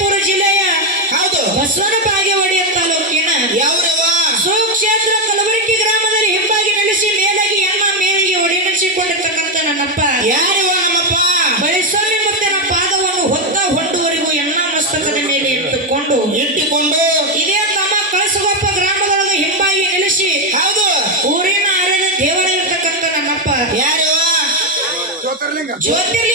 ವಿಜಯಪುರ ಜಿಲ್ಲೆಯ ಹೌದು. ಬಸವನ ಬಾಗೇವಾಡಿಯ ತಾಲೂಕಿನ ಯಾವ್ದವ? ಸ್ವಕ್ಷೇತ್ರ ಕಲಬುರಗಿ ಗ್ರಾಮದಲ್ಲಿ ಹಿಂಬಾಗಿ ನೆಲೆಸಿ ಮೇಲಾಗಿ ಅಮ್ಮ ಮೇಲಿಗೆ ಒಡೆನಿಸಿಕೊಂಡಿರ್ತಕ್ಕಂಥ ನನ್ನಪ್ಪ. ಯಾರವ ನಮ್ಮಪ್ಪ? ಬಳಿಸ್ವಾಮಿ ಮತ್ತೆ ನಮ್ಮ ಪಾದವನ್ನು ಹೊತ್ತ ಹೊಂಡುವರೆಗೂ ಎನ್ನ ಮಸ್ತಕದ ಮೇಲೆ ಇಟ್ಟುಕೊಂಡು ಇಟ್ಟುಕೊಂಡು ಇದೇ ತಮ್ಮ ಕಳಸಗೊಪ್ಪ ಗ್ರಾಮದೊಳಗೆ ಹಿಂಬಾಗಿ ನೆಲೆಸಿ ಹೌದು. ಊರಿನ ಅರದ ದೇವರಾಗಿರ್ತಕ್ಕಂಥ ನಮ್ಮಪ್ಪ ಯಾರು ಜ್ಯೋತಿರ್ಲಿಂಗ. ಜ್ಯೋತಿರ್ಲಿಂಗ.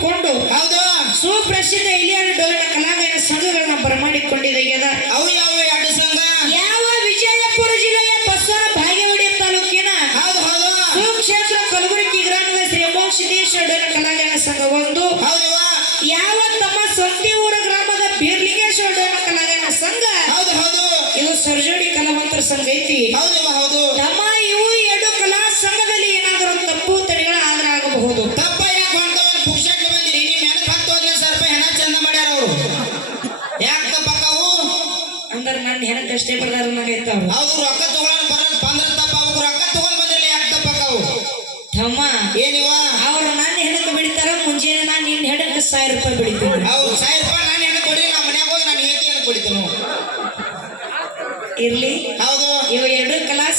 ಕೊಂಡು ಹೌದಾ. ಸುಪ್ರಸಿದ್ಧ ಇಲಿಯಾನ ಡೊಲನ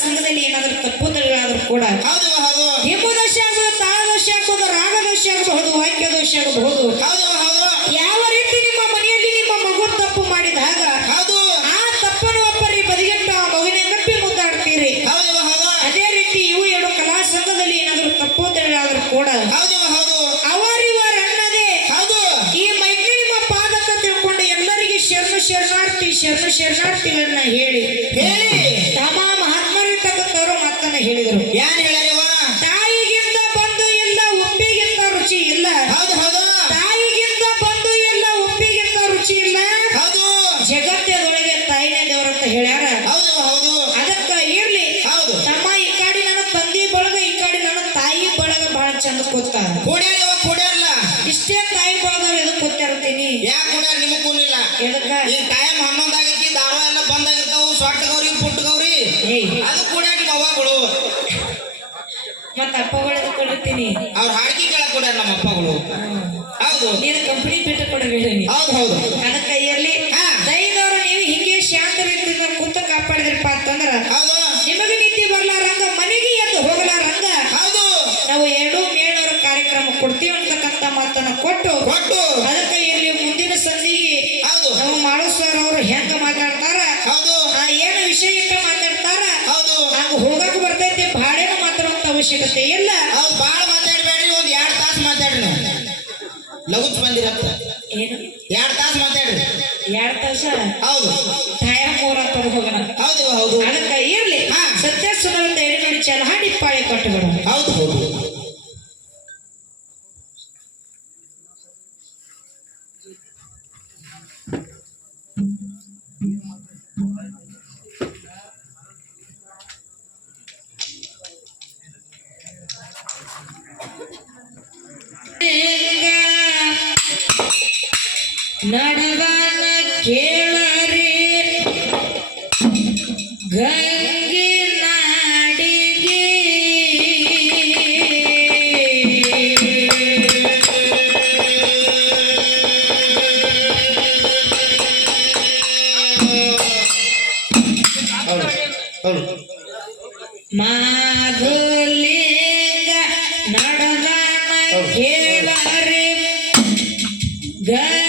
ಸಂಘದಲ್ಲಿ ಏನಾದರೂ ತಪ್ಪು ತಡೆಗಳಾದರೂ ಕೂಡ ಎಂಬುದಾಗಿ ಹೇಳಿದರು? ಯಾರು ಹೇಳಿರುವ ತಾಯಿಗಿಂತ ಬಂದು ಇಲ್ಲ ಉಪ್ಪಿಗಿಂತ ರುಚಿ ಇಲ್ಲ ಹೌದು ಹೌದು. ತಾಯಿಗಿಂತ ಬಂದು ಇಲ್ಲ ಉಪ್ಪಿಗಿಂತ ರುಚಿ ಇಲ್ಲ ಹೌದು. ಜಗತ್ತಿನೊಳಗೆ ತಾಯಿನೇ ದೇವರಂತ ಹೇಳ್ಯಾರ. ಹೌದು ಹೌದು. ಅದಕ್ಕ ಇರ್ಲಿ. ಹೌದು. ತಮ್ಮ ಈ ಕಾಡಿ ನನ್ನ ತಂದೆ ಬಳಗ ಈ ಕಾಡಿ ನನ್ನ ತಾಯಿ ಬಳಗ ಬಹಳ ಚಂದ ಕೂತಾರ. ಕೂಡ್ಯಾರ ಕೂಡ್ಯಾರಲ್ಲ? ಇಷ್ಟೇ ತಾಯಿ ಬಳಗ ಎದಕ್ ಕೂತಿರ್ತೀನಿ ಯಾಕೆ ಕೂಡ್ಯಾರ? ನಿಮಗ್ ಕೂಲಿಲ್ಲ ಎದಕ್ಕ? ಈ ಟೈಮ್ ಹನ್ನೊಂದಾಗೈತಿ ದಾರ ಎಲ್ಲ ಬಂದಾಗಿರ್ತಾವು ಸೊಟ್ಟ ಗೌರಿ ಪುಟ್ಟ ಅದು ಕೂಡ ನಿಮ್ಮ ಮತ್ತೆ ಮತ್ತ ಕೊಡುತ್ತೀನಿ ಅವ್ರ ಹಾಡಿಗೆ ಕೇಳಕ್ ಕೂಡ ನಮ್ಮ ಅಪ್ಪಗಳು? ಹೌದು. ನೀನು ಕಂಪ್ನಿ ಬಿಟ್ಟು ಕೊಡಬೇಡಿ ಹೌದು ಹೌದು. ಸತ್ಯ ಸುಮಲತೆ ಎರಡು ನೋಡಿ ಚೆನ್ನಾಗಿ ಪಾಳೆ ಕೊಟ್ಟು ಹೌದು ಹೌದು. Yeah.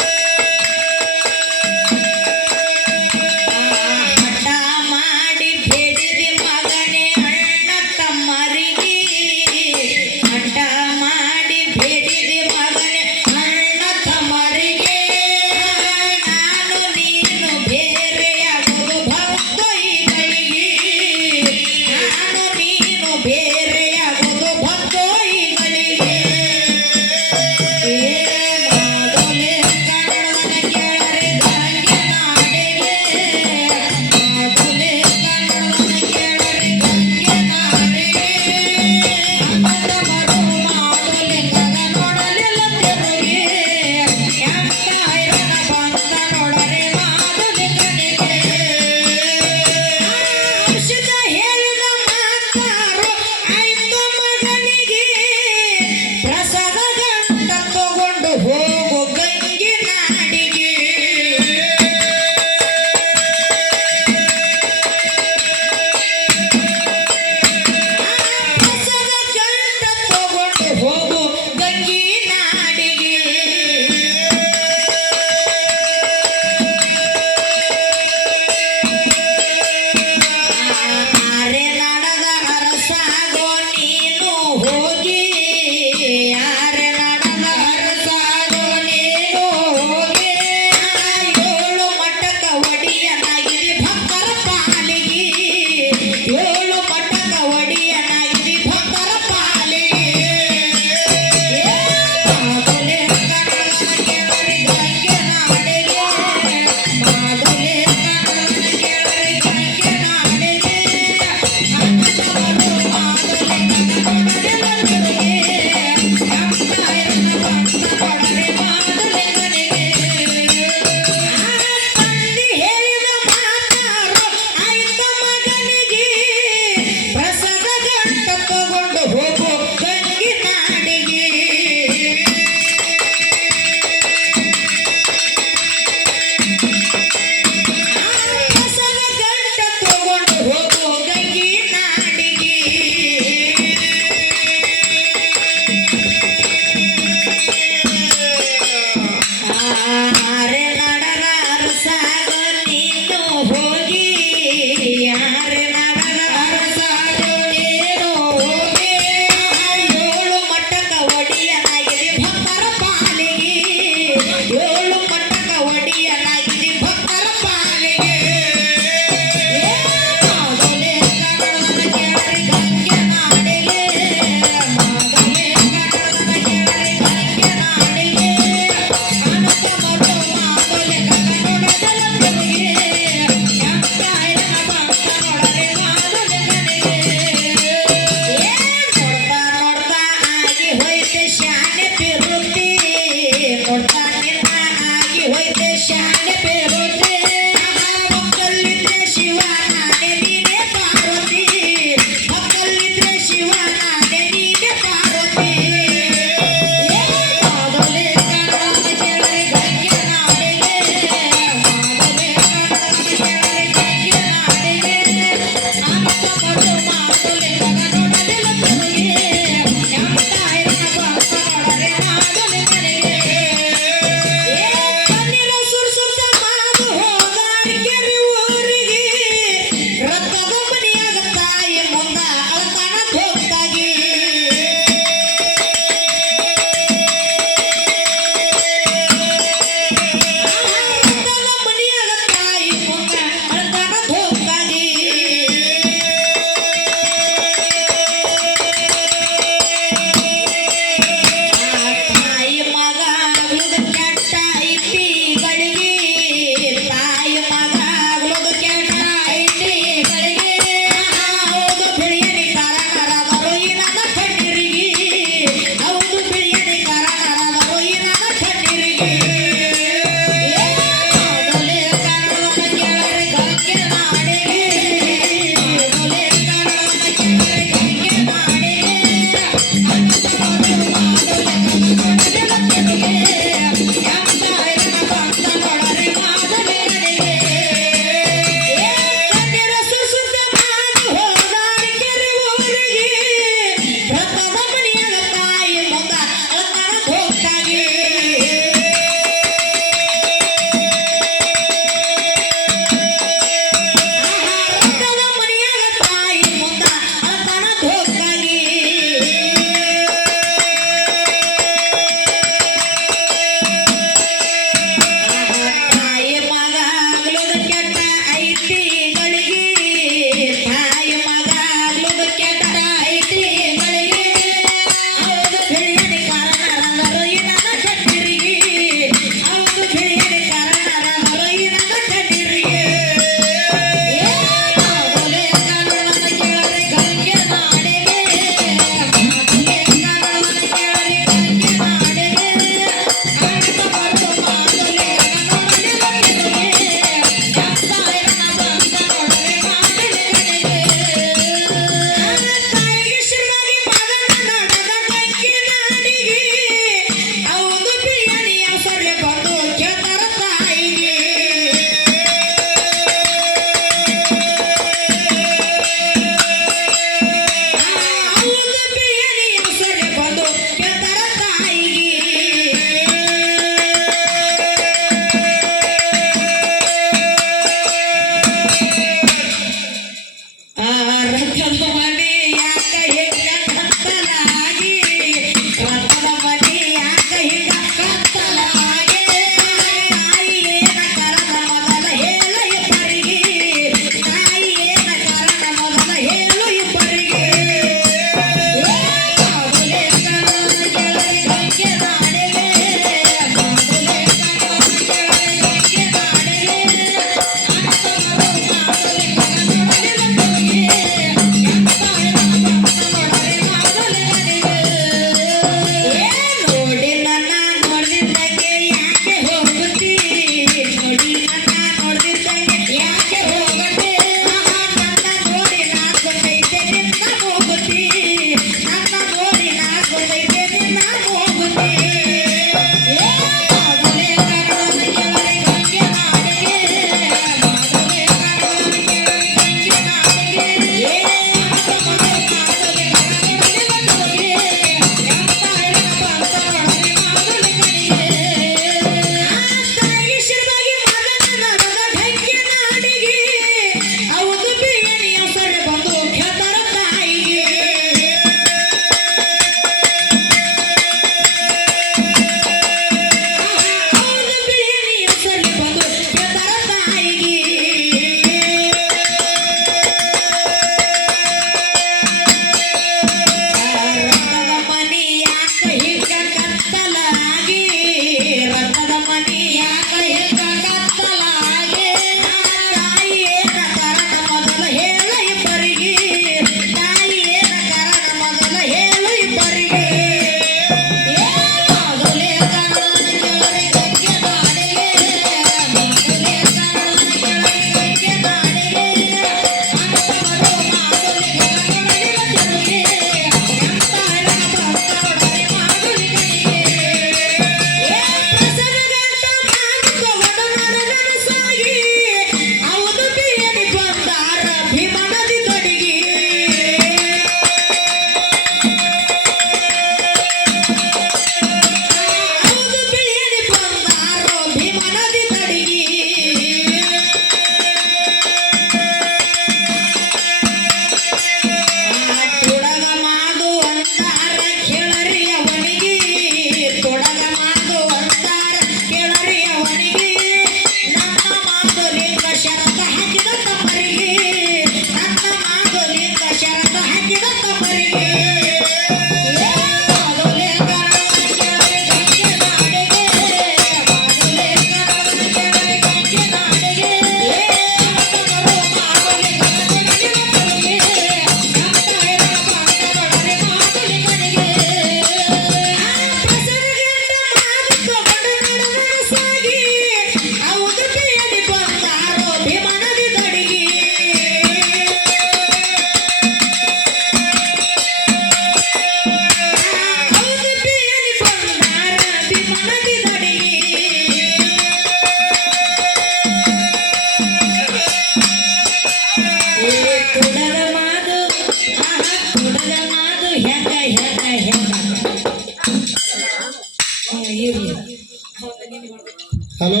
ಹಲೋ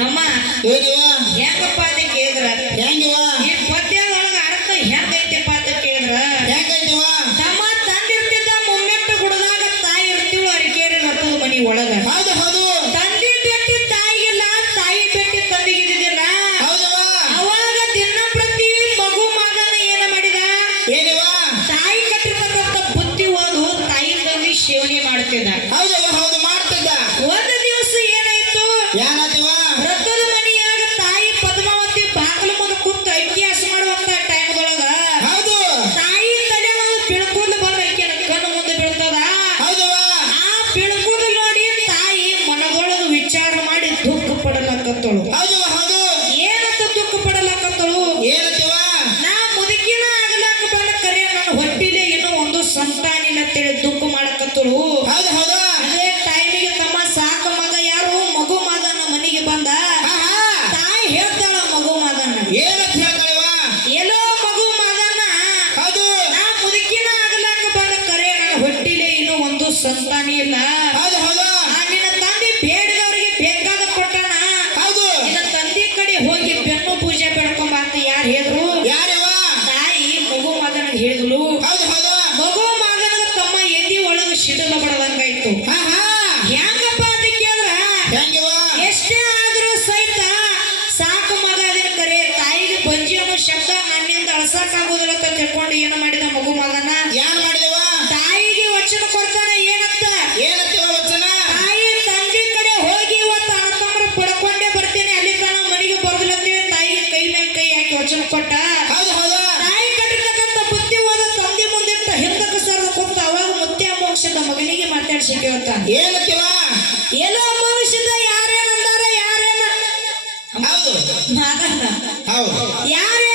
ಅಮ್ಮ ಏನಿವ ಕೇಳ್ತಾನೆ ಏನೋ ಭವಿಷ್ಯದ ಮೋಕ್ಷದ ಯಾರೇನಂದಾರ ಯಾರೇನ ಹೌದು. ಹೌದು. ಯಾರೇನಂದಾರ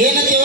ಏನಂತಿವ